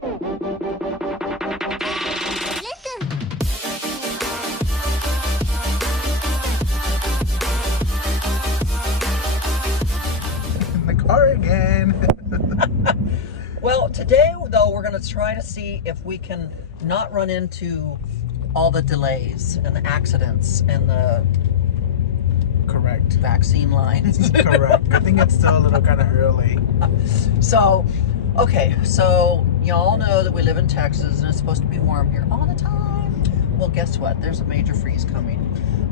In the car again. Well, today though, we're going to try to see if we can not run into all the delays and the accidents and the Correct. vaccine lines. Correct. I think it's still a little kind of early. So, okay, so y'all know that we live in Texas and it's supposed to be warm here all the time. Well, guess what? There's a major freeze coming.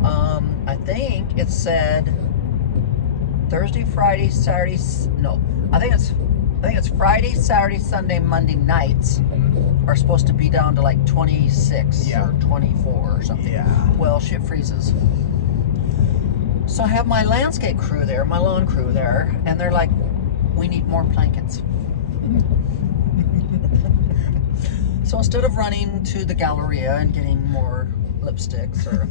I think it said Thursday, Friday, Saturday. No, I think it's Friday, Saturday, Sunday, Monday nights are supposed to be down to like 26 or 24 or something. Yeah. Well, shit freezes. So I have my landscape crew there, my lawn crew there, and they're like, we need more blankets. So instead of running to the Galleria and getting more lipsticks or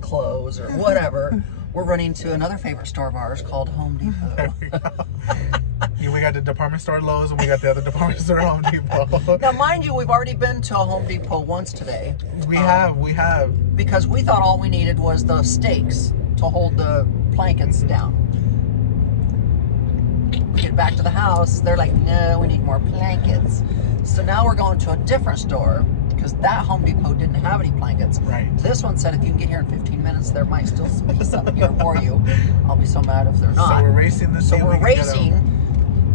clothes or whatever, we're running to another favorite store of ours called Home Depot. There we go. Yeah, we got the department store Lowe's and we got the other department store Home Depot. Now, mind you, we've already been to a Home Depot once today. We have. Because we thought all we needed was the stakes to hold the blankets down. We get back to the house, they're like, no, we need more blankets. So now we're going to a different store because that Home Depot didn't have any blankets. Right. This one said if you can get here in 15 minutes, there might still be something here for you. I'll be so mad if they're not. So we're racing this. So we're racing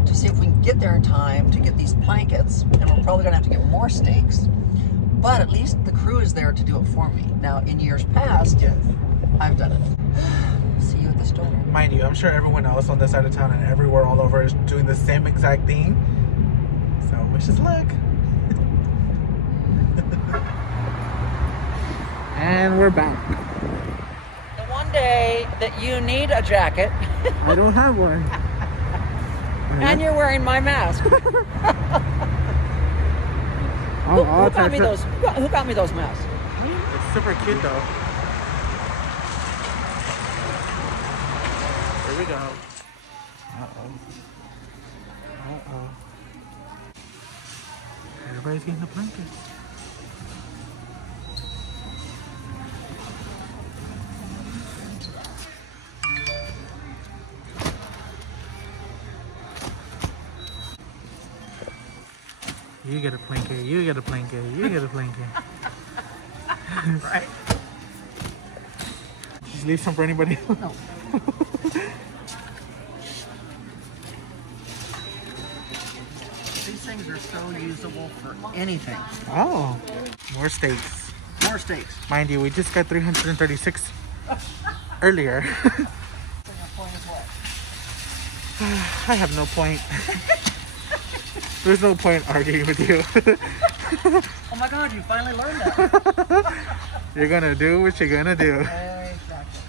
to see if we can get there in time to get these blankets, and we're probably gonna have to get more stakes. But at least the crew is there to do it for me. Now, in years past, Yes. I've done it. See you at the store. Mind you, I'm sure everyone else on this side of town and everywhere all over is doing the same exact thing. So wish us luck. And we're back. The one day that you need a jacket, I don't have one. and you're wearing my mask. Who got me those? Who got me those masks? It's super cute though. Here we go. Uh-oh. Everybody's getting the blankets. You get a blanket, you get a blanket, you get a blanket. Right. Just leave some for anybody else. No. These things are so usable for anything. Oh, more steaks. More steaks. Mind you, we just got 336 earlier. I have no point. There's no point arguing with you. Oh my God, you finally learned that. You're gonna do what you're gonna do. Exactly.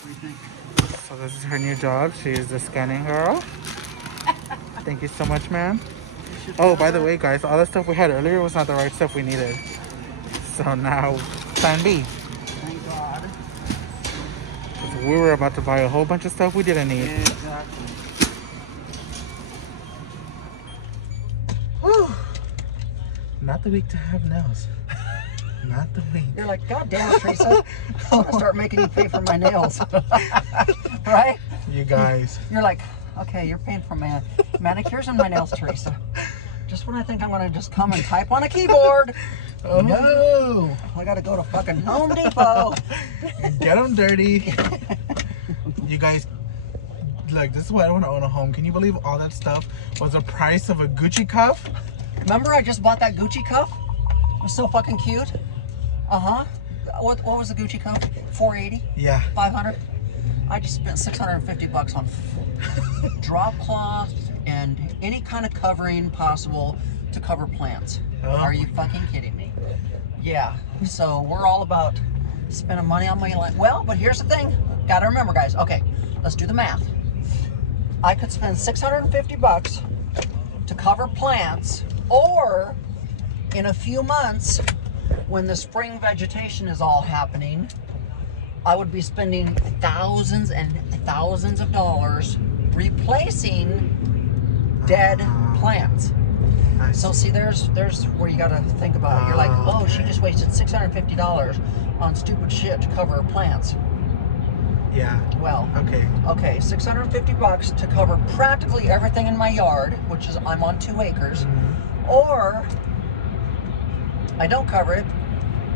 What do you think? So this is her new job. She is the scanning girl. Thank you so much, ma'am. Oh, by the way, guys, all the stuff we had earlier was not the right stuff we needed. So now, plan B. Thank God. We were about to buy a whole bunch of stuff we didn't need. Exactly. Not the week to have nails. Not the week. You're like, God damn it, Teresa. I'm gonna start making you pay for my nails. Right? You guys. You're like, okay, you're paying for my manicures and my nails, Teresa. Just when I think I'm gonna just come and type on a keyboard. Oh. No, I gotta go to fucking Home Depot. And get them dirty. You guys, look, this is why I want to own a home. Can you believe all that stuff was the price of a Gucci cuff? Remember I just bought that Gucci cuff? It was so fucking cute. Uh-huh. What was the Gucci cuff? 480? Yeah. 500? I just spent 650 bucks on drop cloth and any kind of covering possible to cover plants. Oh. Are you fucking kidding me? Yeah. So we're all about spending money on my life. Well, but here's the thing. Gotta remember, guys. Okay, let's do the math. I could spend 650 bucks to cover plants, or in a few months, when the spring vegetation is all happening, I would be spending thousands and thousands of dollars replacing dead plants. So see, there's where you gotta think about it. You're like, oh, she just wasted $650 on stupid shit to cover plants. Yeah. Well, okay, $650 to cover practically everything in my yard, which is I'm on 2 acres, or I don't cover it,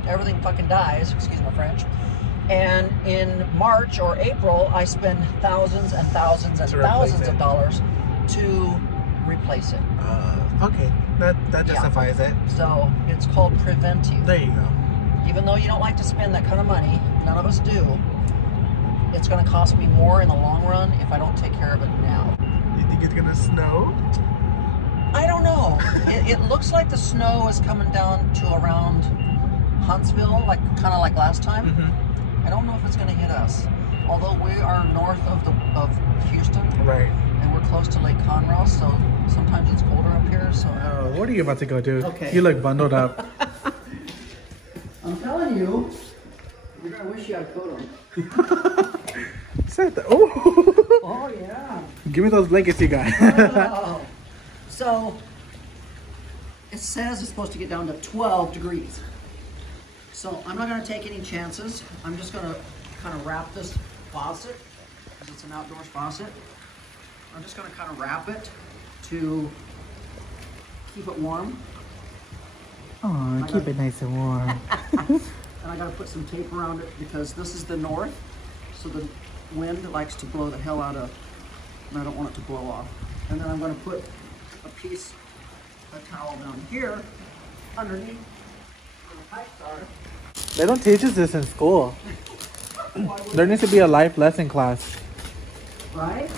everything fucking dies, excuse my French, and in March or April I spend thousands and thousands and thousands of dollars to replace it. Okay, that justifies it. So it's called preventive. There you go. Even though you don't like to spend that kind of money, none of us do, it's going to cost me more in the long run if I don't take care of it now. You think it's going to snow? I don't know. It looks like the snow is coming down to around Huntsville, like kind of like last time. I don't know if it's going to hit us. Although we are north of Houston, right, and we're close to Lake Conroe, so sometimes it's colder up here. So what are you about to go do? Okay. You look bundled up. I'm telling you, you're gonna wish you had a coat on. Oh yeah. Give me those blankets you got. Oh. So it says it's supposed to get down to 12 degrees. So I'm not gonna take any chances. I'm just gonna kind of wrap this faucet, because it's an outdoors faucet. I'm just gonna kind of wrap it to keep it warm. Oh, keep it nice and warm. And I gotta put some tape around it because this is the north, so the wind likes to blow the hell out of, and I don't want it to blow off. And then I'm gonna put a towel down here underneath where the pipes are. They don't teach us this in school. There needs to be a life lesson class. Right?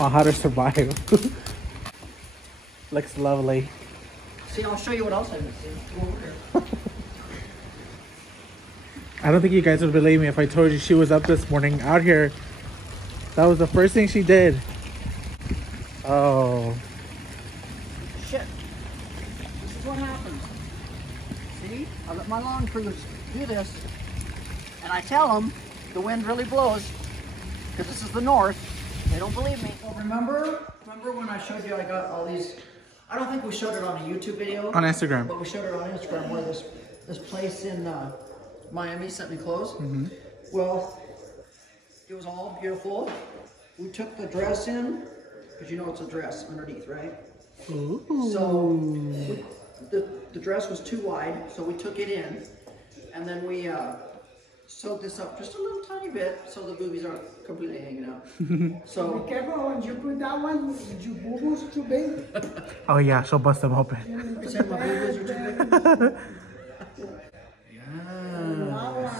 On how to survive. Looks lovely. See, I'll show you what else I didn't see. Come over here. I don't think you guys would believe me if I told you she was up this morning out here. That was the first thing she did. Oh. Shit. This is what happens. See? I let my lawn crews do this, and I tell them the wind really blows because this is the north. They don't believe me. Well, remember when I showed you I got all these? I don't think we showed it on a YouTube video. On Instagram. But we showed it on Instagram where this place in Miami sent me clothes. Well, it was all beautiful. We took the dress in, because you know it's a dress underneath, right? Ooh. So the dress was too wide, so we took it in, and then we sewed this up just a little tiny bit so the boobies aren't completely hanging out. So be careful when you put that one, your boobies too big. Oh yeah, she'll bust them open. you said my boobies are too big?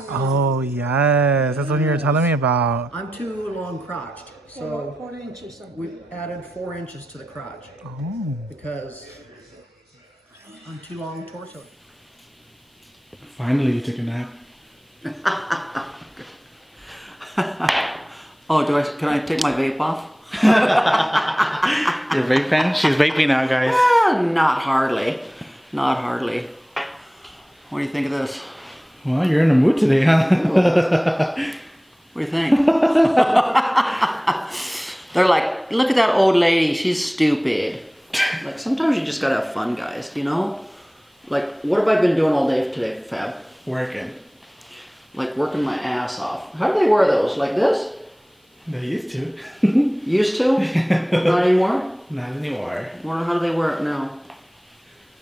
Oh yes, that's what you were telling me about. I'm too long crotched, so 4 inches. we added 4 inches to the crotch. Oh. Because I'm too long torso. Finally, you took a nap. Oh, can I take my vape off? You're vaping? She's vaping now, guys. Not hardly. Not hardly. What do you think of this? Well, you're in a mood today, huh? What do you think? They're like, look at that old lady, she's stupid. Like, sometimes you just gotta have fun, guys, you know? Like, what have I been doing all day today, Fab? Working. Like, working my ass off. How do they wear those? Like this? They used to. Used to? Not anymore? Not anymore. Well, how do they wear it now?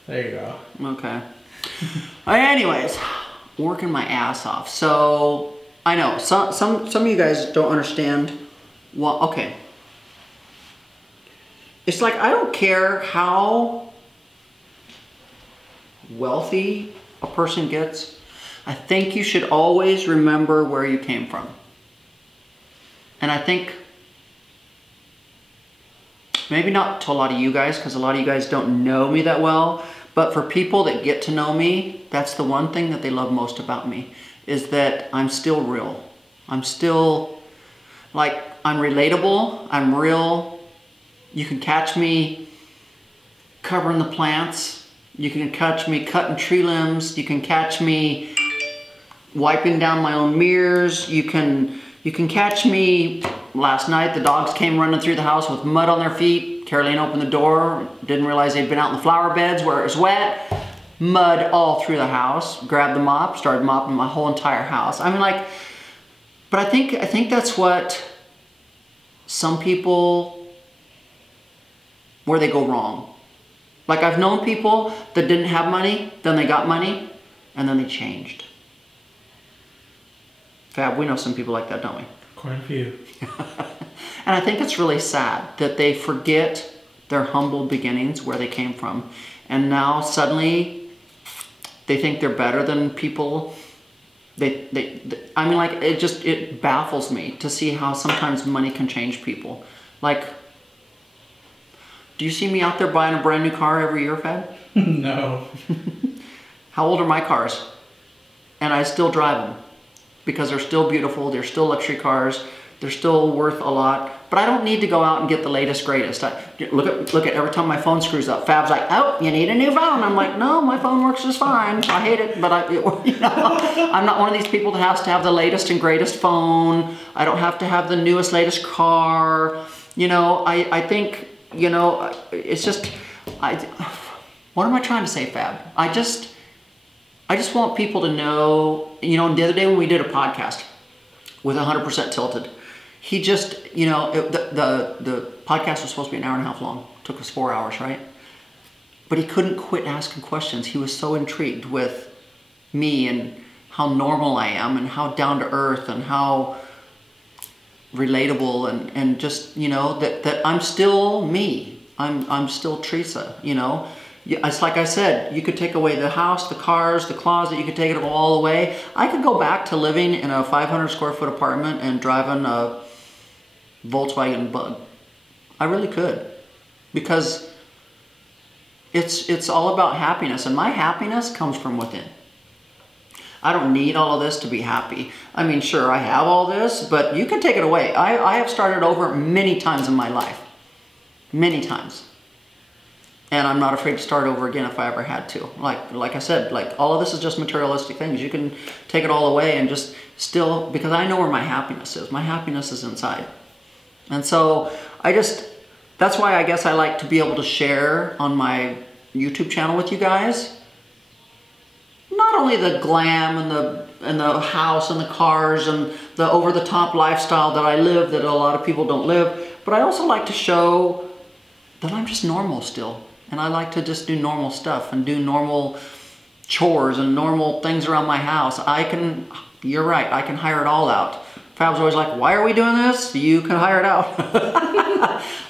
There you go. Okay. Anyways, working my ass off. So, I know, some of you guys don't understand. Well, okay. It's like, I don't care how wealthy a person gets. I think you should always remember where you came from. And I think, maybe not to a lot of you guys, because a lot of you guys don't know me that well, but for people that get to know me, that's the one thing that they love most about me, is that I'm still real. I'm still, like, I'm relatable, I'm real. You can catch me covering the plants. You can catch me cutting tree limbs. You can catch me wiping down my own mirrors. You can catch me, last night the dogs came running through the house with mud on their feet. Caroline opened the door, didn't realize they'd been out in the flower beds where it was wet. Mud all through the house. Grabbed the mop, started mopping my whole entire house. I mean, like, but I think that's what some people, where they go wrong. Like, I've known people that didn't have money, then they got money, and then they changed. Fab, we know some people like that, don't we? Quite a few. And I think it's really sad that they forget their humble beginnings, where they came from. And now suddenly they think they're better than people. I mean, like, it baffles me to see how sometimes money can change people. Like, do you see me out there buying a brand new car every year, Fab? No. How old are my cars? And I still drive them because they're still beautiful. They're still luxury cars. They're still worth a lot. But I don't need to go out and get the latest, greatest. Look at every time my phone screws up. Fab's like, oh, you need a new phone. I'm like, no, my phone works just fine. I hate it, but I'm not one of these people that has to have the latest and greatest phone. I don't have to have the newest, latest car. You know, I think, you know, it's just, what am I trying to say, Fab? I just want people to know, you know, the other day when we did a podcast with 100% Tilted, he just, you know, the podcast was supposed to be an hour and a half long. It took us 4 hours, right? But he couldn't quit asking questions. He was so intrigued with me and how normal I am and how down to earth and how relatable and just, you know, that I'm still me. I'm still Theresa, you know. It's like I said, you could take away the house, the cars, the closet, you could take it all away. I could go back to living in a 500 square foot apartment and driving a Volkswagen Bug. I really could, because it's all about happiness, and my happiness comes from within. I don't need all of this to be happy. I mean, sure, I have all this, but you can take it away. I have started over many times in my life. Many times. And I'm not afraid to start over again if I ever had to. Like I said, like, all of this is just materialistic things. You can take it all away and just still, because I know where my happiness is. My happiness is inside. And so that's why I guess I like to be able to share on my YouTube channel with you guys. Not only the glam and the house and the cars and the over-the-top lifestyle that I live that a lot of people don't live, but I also like to show that I'm just normal still. And I like to just do normal stuff and do normal chores and normal things around my house. You're right, I can hire it all out. Fab's always like, why are we doing this? You can hire it out.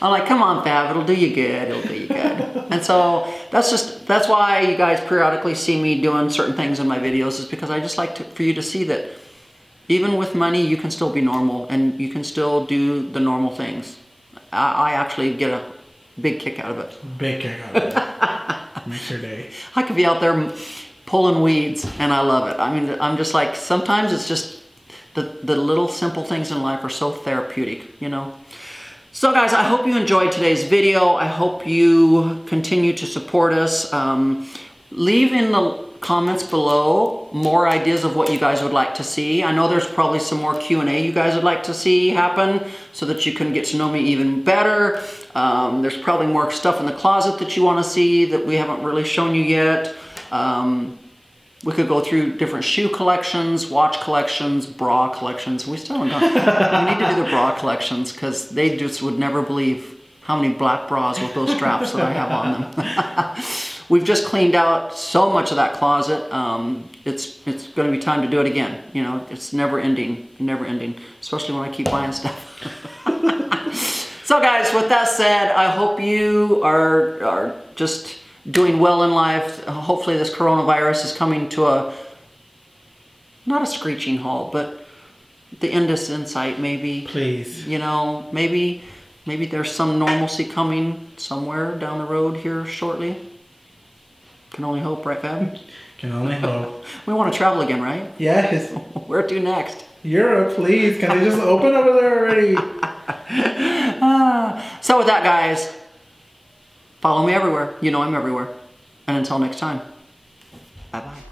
I'm like, come on, Fab, it'll do you good, it'll do you good. And so that's why you guys periodically see me doing certain things in my videos, is because I just like for you to see that even with money, you can still be normal and you can still do the normal things. I actually get a big kick out of it. Big kick out of it. Makes your day. I could be out there pulling weeds and I love it. I mean, I'm just like, sometimes it's just the little simple things in life are so therapeutic, you know? So guys, I hope you enjoyed today's video. I hope you continue to support us. Leave in the comments below more ideas of what you guys would like to see. I know there's probably some more Q&A you guys would like to see happen so that you can get to know me even better. There's probably more stuff in the closet that you want to see that we haven't really shown you yet. We could go through different shoe collections, watch collections, bra collections. We still haven't done. We need to do the bra collections because they just would never believe how many black bras with those straps that I have on them. We've just cleaned out so much of that closet. It's going to be time to do it again. You know, it's never ending, especially when I keep buying stuff. So guys, with that said, I hope you are just doing well in life. Hopefully this coronavirus is coming to not a screeching halt, but the end is in sight, maybe. Please. You know, maybe there's some normalcy coming somewhere down the road here shortly. Can only hope, right, Fab? Can only hope. We want to travel again, right? Yes. Where to next? Europe, please. Can they just open over there already? So with that, guys, follow me everywhere. You know I'm everywhere. And until next time, bye-bye.